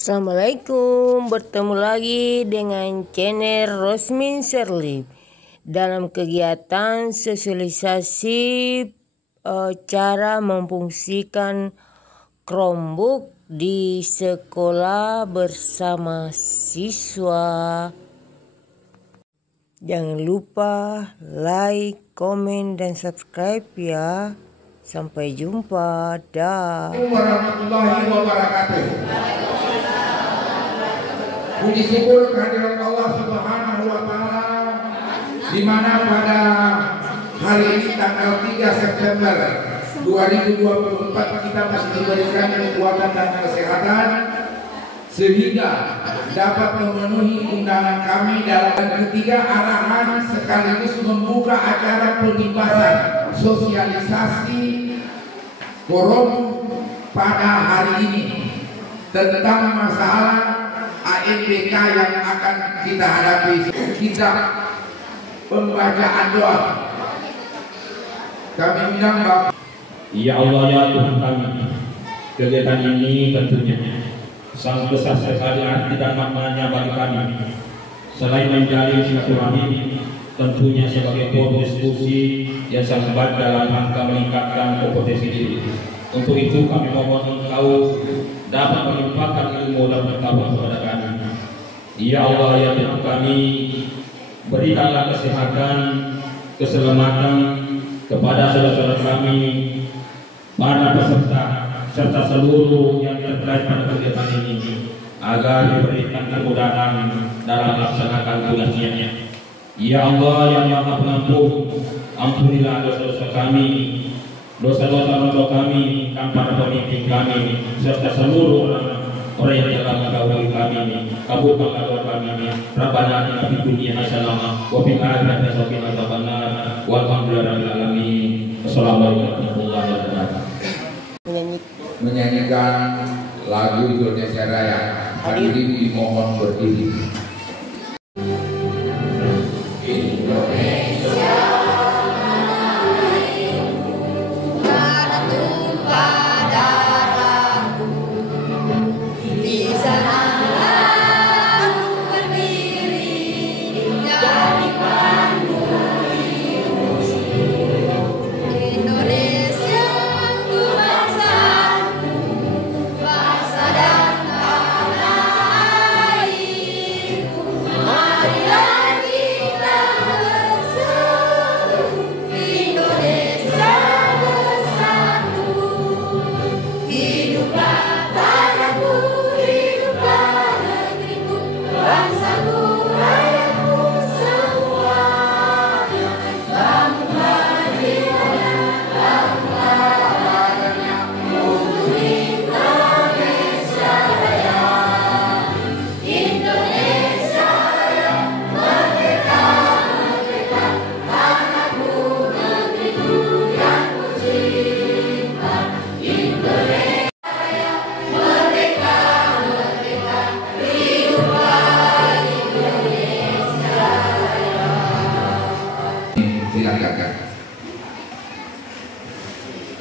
Assalamualaikum, bertemu lagi dengan channel Rosmin Sherly dalam kegiatan sosialisasi cara memfungsikan Chromebook di sekolah bersama siswa. Jangan lupa like, komen, dan subscribe ya. Sampai jumpa. Dah. Warahmatullahi wabarakatuh. Puji syukur kehadirat Allah Subhanahu wa taala di mana pada hari ini tanggal 3 September 2024 kita masih diberikan kekuatan dan kesehatan sehingga dapat memenuhi undangan kami dalam ketiga arahan sekaligus membuka acara pembahasan sosialisasi forum pada hari ini tentang masalah ANBK yang akan kita hadapi. Kita pembacaan doa. Kami bilang Bapak. Ya Allah ya Tuhan kami, kegiatan ini tentunya sangat besar sekali arti dan maknanya bagi kami. Selain menjalin silaturahmi, tentunya sebagai forum diskusi yang sangat baik dalam rangka meningkatkan kompetensi diri. Untuk itu kami mohon Engkau dapat melimpahkan ilmu dan pengetahuan kepada kami. Ya Allah ya Tuhan kami, berikanlah kesehatan, keselamatan kepada saudara-saudara kami, para peserta serta seluruh yang terkait pada kegiatan ini, agar diberikan kemudahan dalam melaksanakan tugasnya. Ya Allah yang Maha Pengampun, ampunilah dosa-dosa kami, dosa-dosa kami, para pemimpin kami, serta seluruh orang yang telah mendahului kami. Kabulkanlah doa kami. Rabbana atina fid dunya hasanah wa fil akhirati hasanah wa qina adzabannar. Walhamdulillahirabbil alamin. Assalamualaikum warahmatullahi wabarakatuh. Menyanyikan lagu Indonesia Raya. Hadirin dimohon berdiri.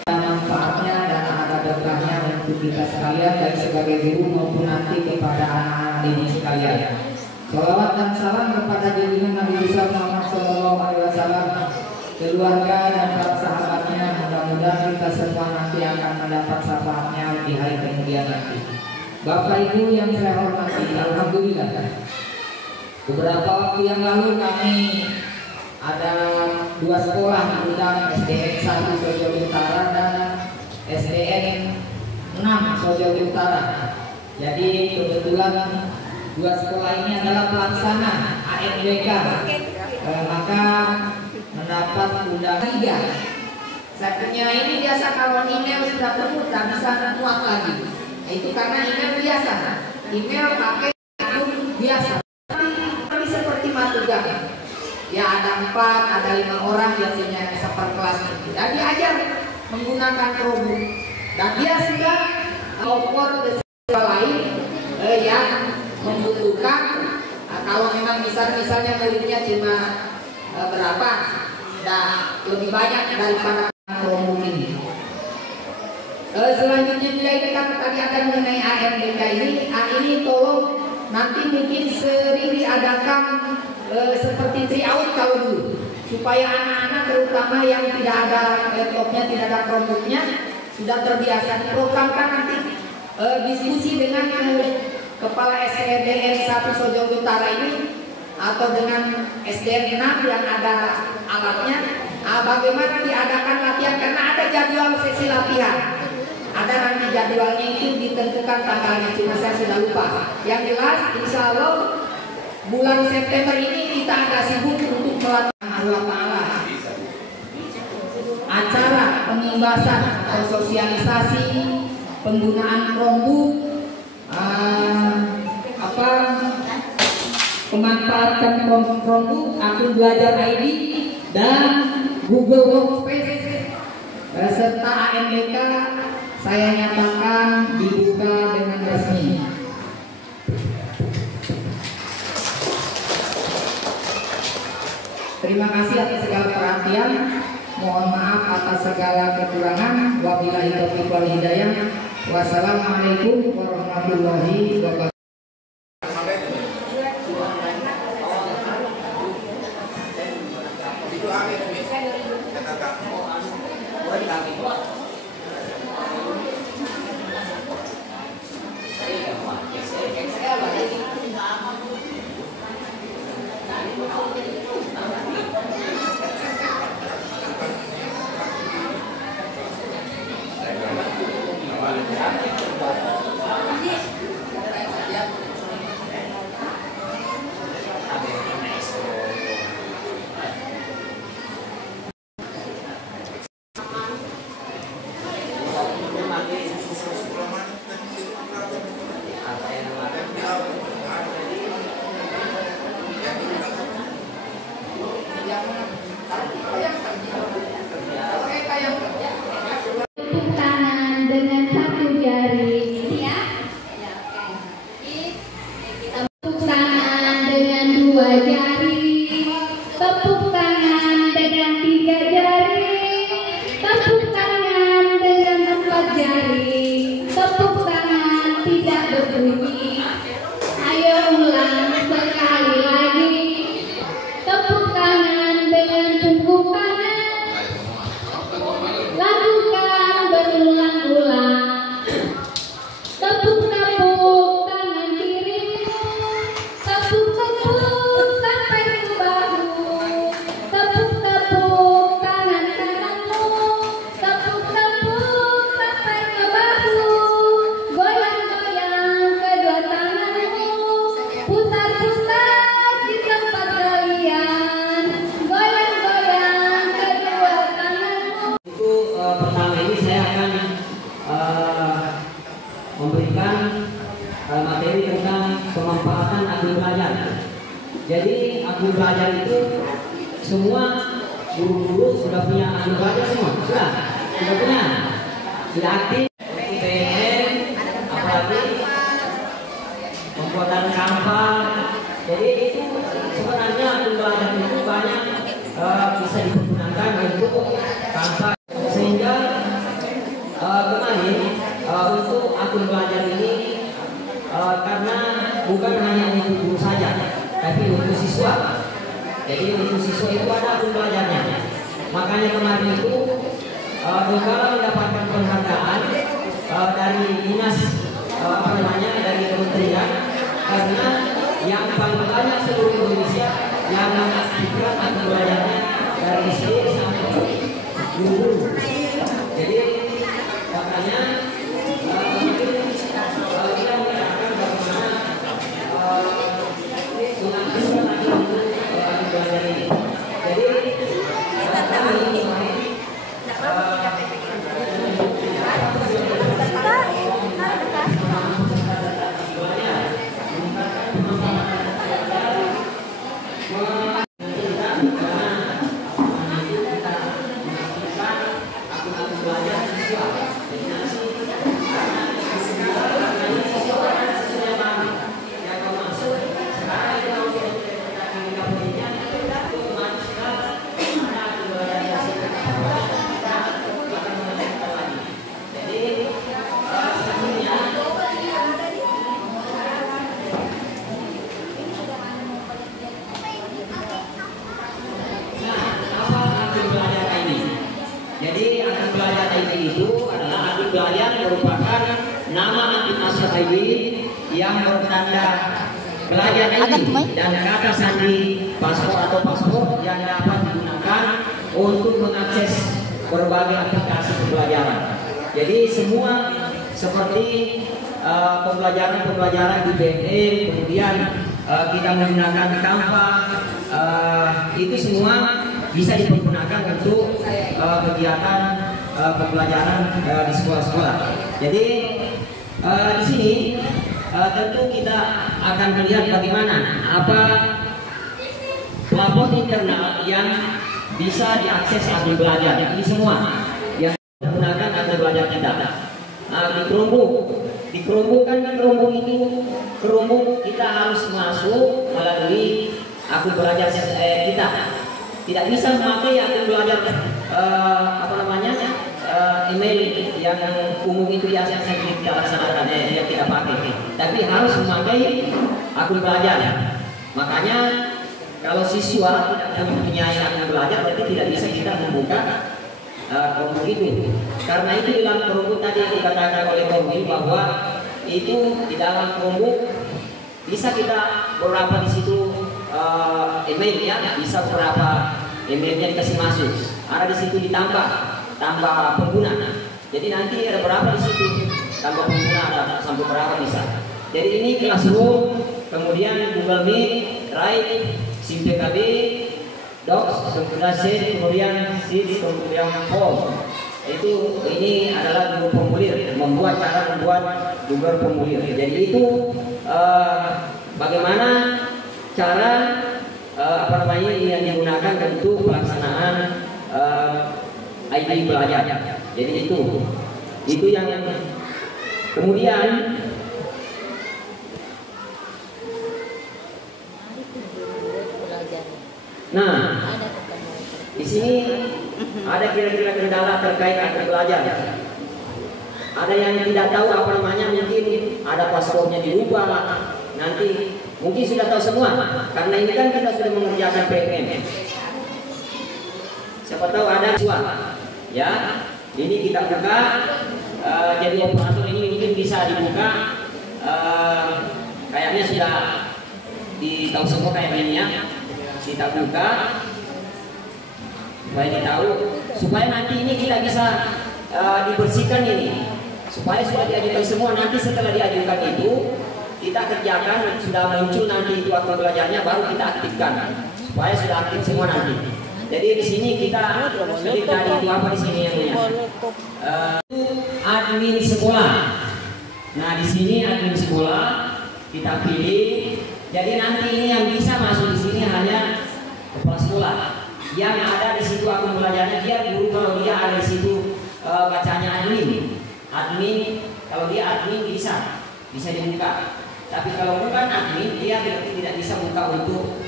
Manfaatnya dan ada berkahnya untuk kita sekalian, baik sebagai guru maupun nanti kepada anak-anak didik sekalian. Salawat dan salam kepada junjungan Nabi besar Muhammad SAW, keluarga dan para sahabatnya. Mudah-mudahan kita semua nanti akan mendapat syafaatnya di hari kemudian nanti. Bapak Ibu yang saya hormati, alhamdulillah, beberapa waktu yang lalu kami ada dua sekolah diundang, SDN 1 Sojoli Utara dan SDN 6 Sojoli Utara. Jadi kebetulan dua sekolah ini adalah pelaksana ANBK, maka mendapat undangan 3. Saya ini biasa kalau email sudah penuh tak bisa muat lagi. Itu karena email biasa, email pakai akun biasa. Tapi seperti Matugang, ya ada 4, ada 5 orang biasanya seperkelas itu. Dan diajar menggunakan Chromebook. Dan dia sudah offer ke sekolah lain yang membutuhkan. Kalau memang misalnya muridnya cuma berapa, dan lebih banyak daripada Chromebook ini. Selanjutnya juga ini kan tadi ada mengenai ANBK ini. ini tolong nanti mungkin sering diadakan seperti tryout kalau dulu, supaya anak-anak terutama yang tidak ada laptopnya, tidak ada Chromebooknya, sudah terbiasa. Diprogramkan nanti diskusi dengan kepala SDN 1 Sojong Utara ini atau dengan SDN 6 yang ada alatnya, bagaimana diadakan latihan, karena ada jadwal sesi latihan. Ada nanti jadwalnya itu ditentukan tanggalnya, cuma saya sudah lupa. Yang jelas insya Allah bulan September ini kita ada sibuk untuk melatih Allah Ta'ala. Acara pengimbasan atau sosialisasi penggunaan Chromebook, pemanfaatan Chromebook, akun belajar ID dan Google Workspace serta AMDK saya nyatakan dibuka dengan resmi. Terima kasih atas segala perhatian. Mohon maaf atas segala kekurangan. Wabillahi taufiq wal hidayah. Wassalamualaikum warahmatullahi wabarakatuh. Tangan dengan satu jari, ini ya. Tepuk tangan dengan dua jari, tepuk tangan dengan tiga jari, tepuk tangan dengan empat jari, tepuk tangan tidak berbunyi. Ayo ulang sekali lagi. Tepuk tangan dengan tepuk tangan. Lakukan berulang-ulang. Tepuk-tepuk tangan kirimu, tepuk-tepuk sampai ke bahu. Tepuk-tepuk tangan kananmu, tepuk-tepuk sampai ke bahu. Goyang-goyang kedua tanganmu, putar-putar di tempat kalian. Goyang-goyang kedua tanganmu. Pertama ini saya akan memberikan materi tentang pemanfaatan akun belajar. Jadi akun belajar itu semua guru-guru sudah punya akun belajar semua, sudah punya, sudah aktif. PN, apalagi pembuatan kampanye. Jadi itu sebenarnya akun belajar itu banyak bisa dipergunakan untuk kampanye. Sehingga kemarin untuk akun belajar ini karena bukan hanya untuk guru saja, tapi untuk siswa. Jadi untuk siswa itu ada akun belajarnya. Makanya kemarin itu Donggala mendapatkan penghargaan dari dinas dari kementerian, karena yang paling banyak seluruh Indonesia yang mengaktifkan akun belajarnya dari SD sampai guru. Jadi makanya kita mengatakan bagaimana mengaktifkan akun belajar ini. Jadi password ID yang bertanda pelajar ID dan kata sandi paspor atau paspor yang dapat digunakan untuk mengakses berbagai aplikasi pembelajaran. Jadi semua seperti pembelajaran di BNN, kemudian kita menggunakan Canva, itu semua bisa dipergunakan untuk kegiatan pembelajaran di sekolah-sekolah. Jadi di sini tentu kita akan melihat bagaimana apa plafon internal yang bisa diakses akun belajar. Ini semua yang menggunakan akun belajar kita. Di Chromebook itu kita harus masuk melalui akun belajar kita. Tidak bisa memakai akun belajar email yang umum itu yang kita laksanakan yang kita pakai. Tapi harus memakai akun belajar. Makanya kalau siswa tidak mempunyai akun belajar, berarti tidak bisa kita membuka Chromebook itu. Karena itu di dalam Chromebook tadi yang dikatakan oleh Tommy bahwa itu di dalam Chromebook bisa kita beberapa di situ emailnya, bisa beberapa emailnya dikasih masuk. Ada di situ ditambah pengguna. Jadi nanti ada berapa di situ tambah pengguna, ada sampai berapa bisa. Jadi ini Classroom, kemudian Google Meet, Drive, SimPKB, Docs, kemudian Sheet, kemudian Sheets, kemudian Form. Ini adalah Google Formulir, cara membuat Google Formulir. Jadi itu bagaimana cara yang digunakan untuk pelaksanaan ID belajar. Jadi itu yang kemudian di sini ada kira-kira kendala terkait akun belajar. Ada yang tidak tahu mungkin ada passwordnya dirubah. Nanti mungkin sudah tahu semua, karena ini kan kita sudah mengerjakan PMM. Siapa tahu ada siswa, ya. Ini kita buka, jadi operator ini mungkin bisa dibuka. Kayaknya sudah ditahu semua kayaknya ya. Kita buka supaya ditahu, supaya nanti ini kita bisa dibersihkan ini, supaya sudah diajukan semua. Nanti setelah diajukan itu kita kerjakan, sudah muncul nanti itu akun belajarnya, baru kita aktifkan supaya sudah aktif semua nanti. Jadi di sini kita pilih tadi itu apa di sini yang punya admin sekolah. Nah di sini admin sekolah kita pilih. Jadi nanti ini yang bisa masuk di sini hanya kepala sekolah. Yang ada di situ akun belajarnya dia guru, kalau dia ada di situ bacanya admin. Admin kalau dia admin bisa dibuka. Tapi kalau bukan admin dia berarti tidak bisa buka untuk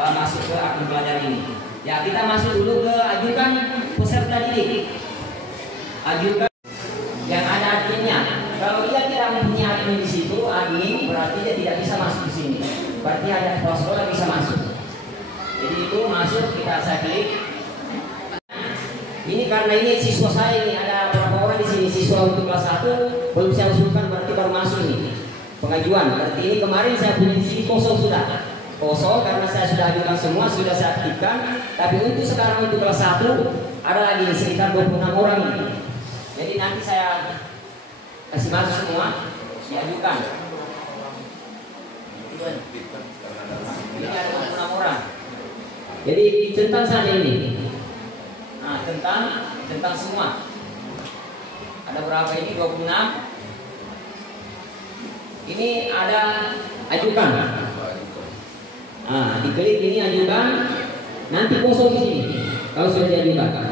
masuk ke akun belajar ini. Ya kita masuk dulu ke ajukan peserta didik. Ajukan yang ada adminnya. Kalau dia tidak mempunyai admin di situ, admin berarti dia tidak bisa masuk di sini. Berarti ada kepala sekolah bisa masuk. Jadi itu masuk, saya klik. Ini karena ini siswa saya ini ada berapa orang di sini siswa untuk kelas 1 belum saya usulkan, berarti baru masuk ini pengajuan. Berarti ini kemarin saya punya di sini kosong karena saya sudah ajukan semua, sudah saya aktifkan. Tapi untuk sekarang untuk kelas 1 ada lagi sekitar 26 orang ini. Jadi nanti saya kasih masuk semua, diajukan. Ini ada 26 orang. Jadi centang saja ini. Nah, centang semua. Ada berapa ini? 26. Ini ada ajukan. Nah, diklik ini ajukan. Nanti kosong di sini. Kalau sudah diajukan.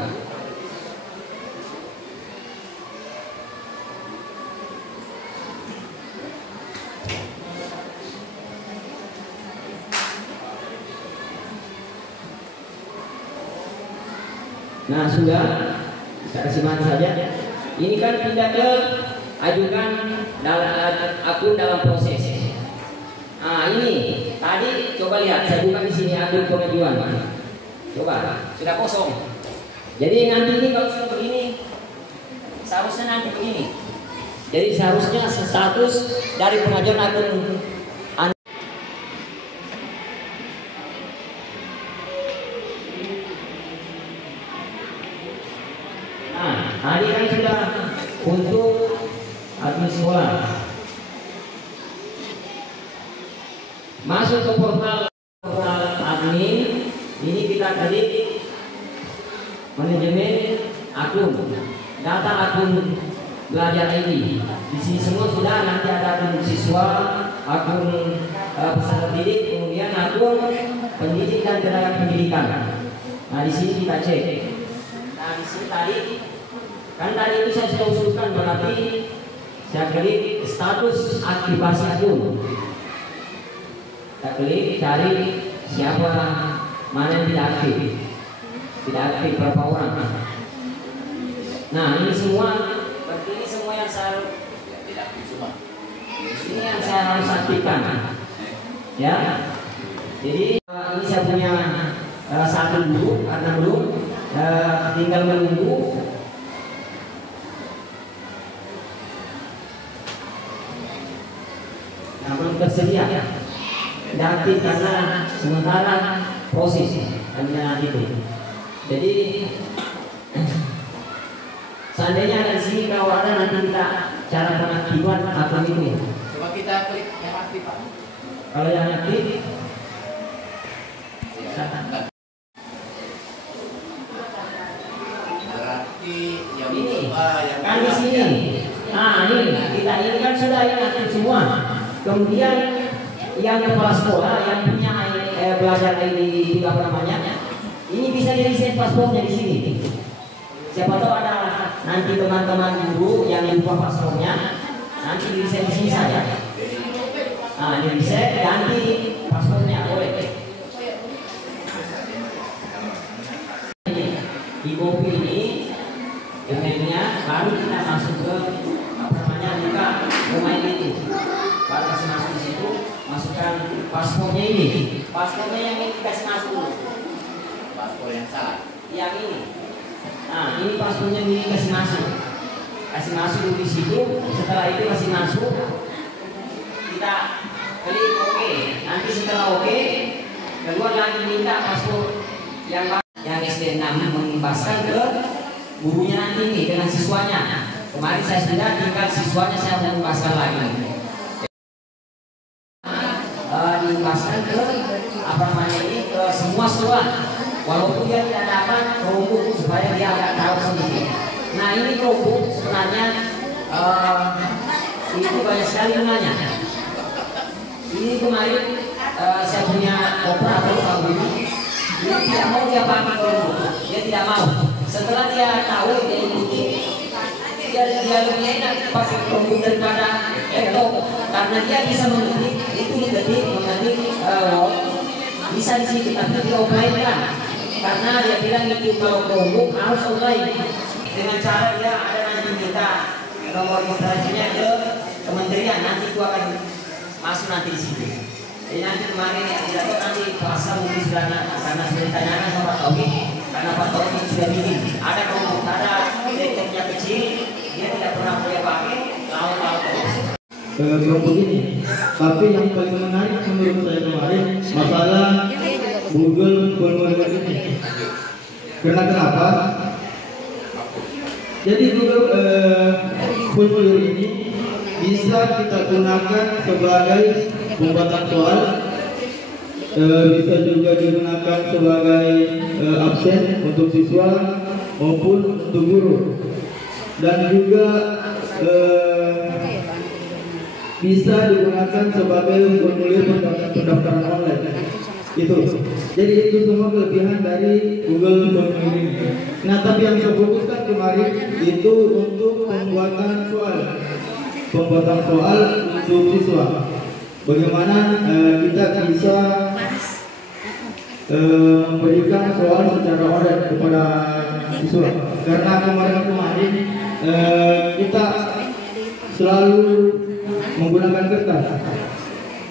Nah sudah, kita kasih mana saja. Ini kan pindah ke ajukan akun dalam proses. Nah ini tadi coba lihat, saya buka di sini akun pengajuan. Coba sudah kosong. Jadi nanti ini kalau sudah begini, seharusnya nanti begini. Jadi seharusnya status dari pengajuan akun tadi kan sudah untuk admin sekolah. Masuk ke portal admin, ini kita klik manajemen akun, data akun belajar ID. Di sini semua sudah, nanti ada akun siswa, akun peserta didik, kemudian akun pendidik dan tenaga pendidikan. Nah di sini kita cek. Nah di sini tadi itu saya sudah usulkan, berarti saya klik status aktivasi akun. Kita klik cari siapa mana yang tidak aktif berapa orang. Nah ini semua, berarti ini semua yang saya ini yang saya harus aktifkan, ya. Jadi ini saya punya satu dulu, karena belum tinggal menunggu. Nah, belum tersedia nanti karena sementara proses nanti itu. Jadi seandainya ada di sini, kalau ada nanti kita cara pengaktifan akun itu. Coba kita klik yang aktif, Pak. Kalau yang aktif berarti yang ini yang kan di sini. Nah ini kita ini kan sudah yang aktif semua. Kemudian yang kepala sekolah yang punya belajar ID apa namanya, ini bisa di reset paspornya di sini. Siapa tahu ada nanti teman-teman guru yang lupa paspornya, nanti di reset di sini saja. Nah di reset ganti paspornya boleh. Di copy ini emailnya, baru kita masuk ke apa namanya, buka domain itu, baru kasih masuk di situ, masukkan paspornya ini. Paspornya yang ini kasih masuk dulu. paspor yang salah. Yang ini. Nah ini paspornya ini kasih masuk dulu di situ. Setelah itu kasih masuk, kita klik OK. Nanti setelah OK, kedua lagi minta paspor yang SD 6 mengembaskan ke gurunya nanti nih dengan siswanya. Kemarin saya sudah, tinggal siswanya saya mengembaskan lagi. Diembaskan ke apa namanya ini, ke semua sekolah. Walaupun dia tidak dapat Chromebook supaya dia agak tahu sendiri. Nah ini Chromebook sebenarnya itu banyak sekali gunanya. Ini kemarin saya punya operator Pak Budi. Dia tidak mau dia pakai Chromebook, dia tidak mau. Setelah dia tahu, dia ikuti, dia lebih enak pakai Chromebook daripada laptop, karena dia bisa mengetik, bisa di sini, tapi dia offline kan, karena dia bilang itu kalau Chromebook harus online. Dengan cara dia ada nanti minta nomor registrasinya ke kementerian, nanti itu akan masuk nanti di situ. Jadi nanti kemarin ya tidak tahu nanti pasal mungkin sudah, karena sudah ditanyakan sama Pak Taufik, karena Pak Taufik sudah bikin ada Chromebook, ada laptopnya kecil, dia tidak pernah boleh pakai lawan terus. Kelompok ini, tapi yang paling menarik menurut saya kemarin masalah Google Formula ini. Karena kenapa? Jadi Google Formula ini bisa kita gunakan sebagai pembuatan soal, bisa juga digunakan sebagai absen untuk siswa maupun untuk guru, dan juga bisa digunakan sebagai formulir pendaftaran online. Itu. Jadi itu semua kelebihan dari Google Formulir ini. Nah, tapi yang saya fokuskan kemarin itu untuk pembuatan soal untuk siswa. Bagaimana kita bisa memberikan soal secara online kepada siswa. Karena kemarin kita selalu menggunakan kertas.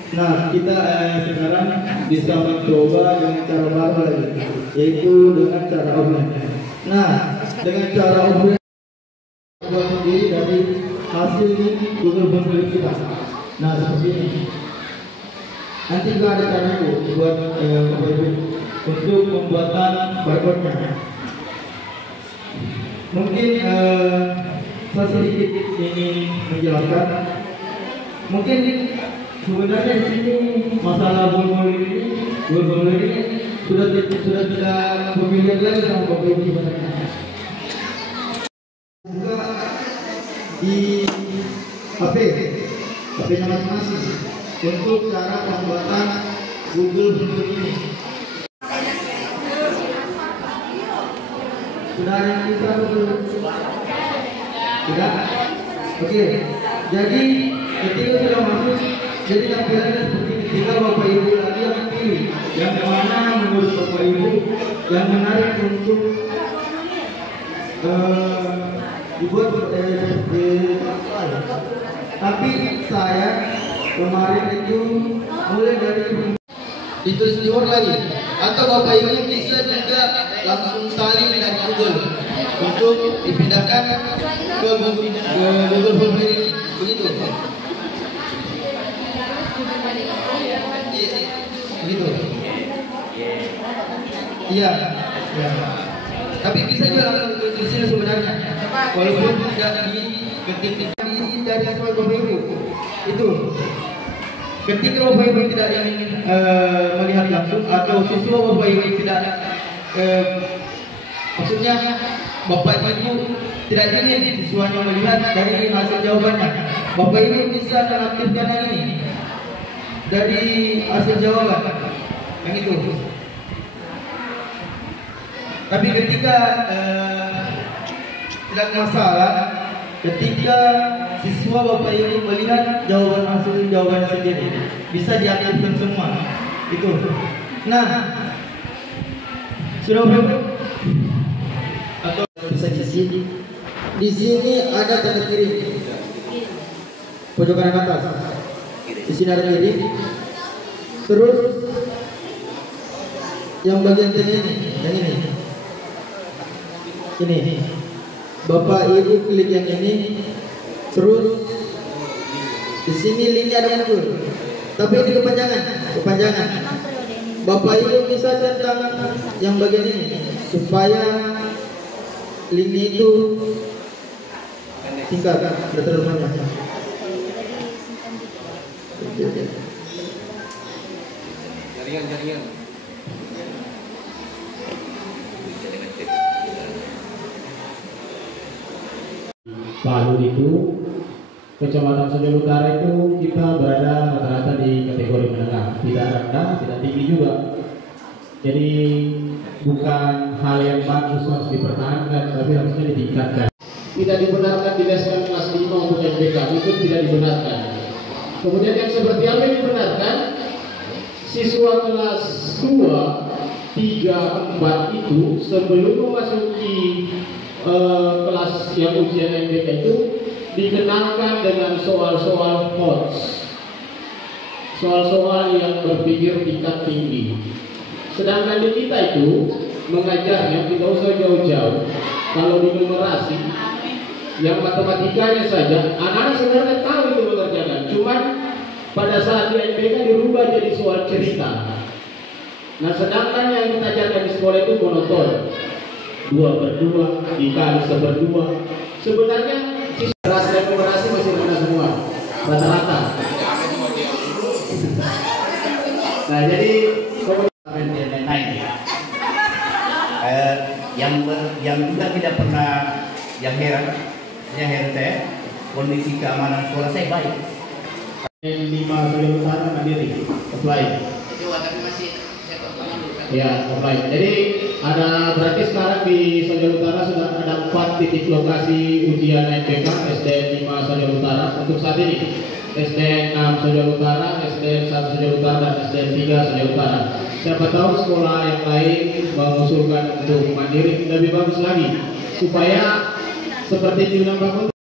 Nah, kita sekarang bisa mencoba dengan cara baru lagi, yaitu dengan cara online. Nah, dengan cara online buat sendiri dari hasil di Google Form kita. Nah seperti ini. Nanti juga ada caranya buat untuk pembuatan barcode-nya. Mungkin saya sedikit ingin menjelaskan. Mungkin sebenarnya di sini masalah formulir ini sudah tidak familiar lagi sama Bapak Ibu sebenarnya. Juga di HP-nya masing-masing untuk cara pembuatan Google Form ini. Sudah ada yang bisa belum? Sudah? Oke. Jadi ketika sudah masuk, jadi tampilannya seperti ini. Tinggal Bapak Ibu lagi yang pilih yang mana menurut Bapak Ibu yang menarik untuk dibuat tapi saya kemarin itu mulai dari ditulis di Word lagi, atau Bapak Ibu bisa juga langsung salin dari Google untuk dipindahkan ke Google Form ini, begitu. Begitu. Iya. Ya. Tapi bisa juga langsung di sini sebenarnya, walaupun tidak diketik diisi dari asal Bapak Ibu. Itu. Ketika Bapak Ibu tidak ingin melihat langsung, atau siswa Bapak Ibu tidak maksudnya Bapak Ibu tidak ingin siswanya melihat dari hasil jawabannya, Bapak Ibu bisa mengaktifkan yang ini dari hasil jawaban yang itu. Tapi ketika tidak masalah, ketika siswa Bapak Ibu melihat hasil jawaban sendiri, bisa diaktifkan semua itu. Nah, sudah Bapak atau bisa di sini ada tanda kirim pojok kanan atas. Di sini ada kirim. Terus yang bagian tengah ini, yang ini. Bapak Ibu klik yang ini, terus di sini linknya ada muncul, tapi ini kepanjangan. Bapak Ibu bisa centang yang bagian ini supaya linknya itu singkat, tidak terlalu panjang. Jaringan. Palu itu, Kecamatan Sonjol Utara itu kita berada rata-rata di kategori menengah, tidak rendah, tidak tinggi juga. Jadi bukan hal yang bagus harus dipertahankan, tapi harusnya ditingkatkan. Tidak dibenarkan dileskan kelas 5 untuk MBK, itu tidak dibenarkan. Kemudian yang seperti apa yang dibenarkan? Siswa kelas 2, 3, 4 itu sebelum memasuki kelas yang ujian MBK itu dikenalkan dengan soal-soal HOTS, soal-soal yang berpikir tingkat tinggi. Sedangkan di kita itu mengajarnya tidak usah jauh-jauh. Kalau di numerasi, yang matematikanya saja, anak-anak sebenarnya tahu itu mengerjakan. Cuman pada saat di MBK dirubah jadi soal cerita. Nah, sedangkan yang kita ajarkan di sekolah itu monoton. 2/2 dikali 1/2. Sebenarnya kelas dan numerasi masih rendah semua rata-rata. Nah, jadi yang juga tidak pernah yang heran saya kondisi keamanan sekolah saya baik. 5 Sonjol Utara mandiri apply. Ya, offline. Jadi ada berarti sekarang di Sonjol Utara sudah ada 4 titik lokasi ujian MBK SDN 5 Sonjol Utara untuk saat ini. SDN 6 Sonjol Utara, SDN 1 Sonjol Utara, dan SDN 3 Sonjol Utara. Siapa tahu sekolah yang lain mengusulkan untuk mandiri lebih bagus lagi supaya seperti di Bangun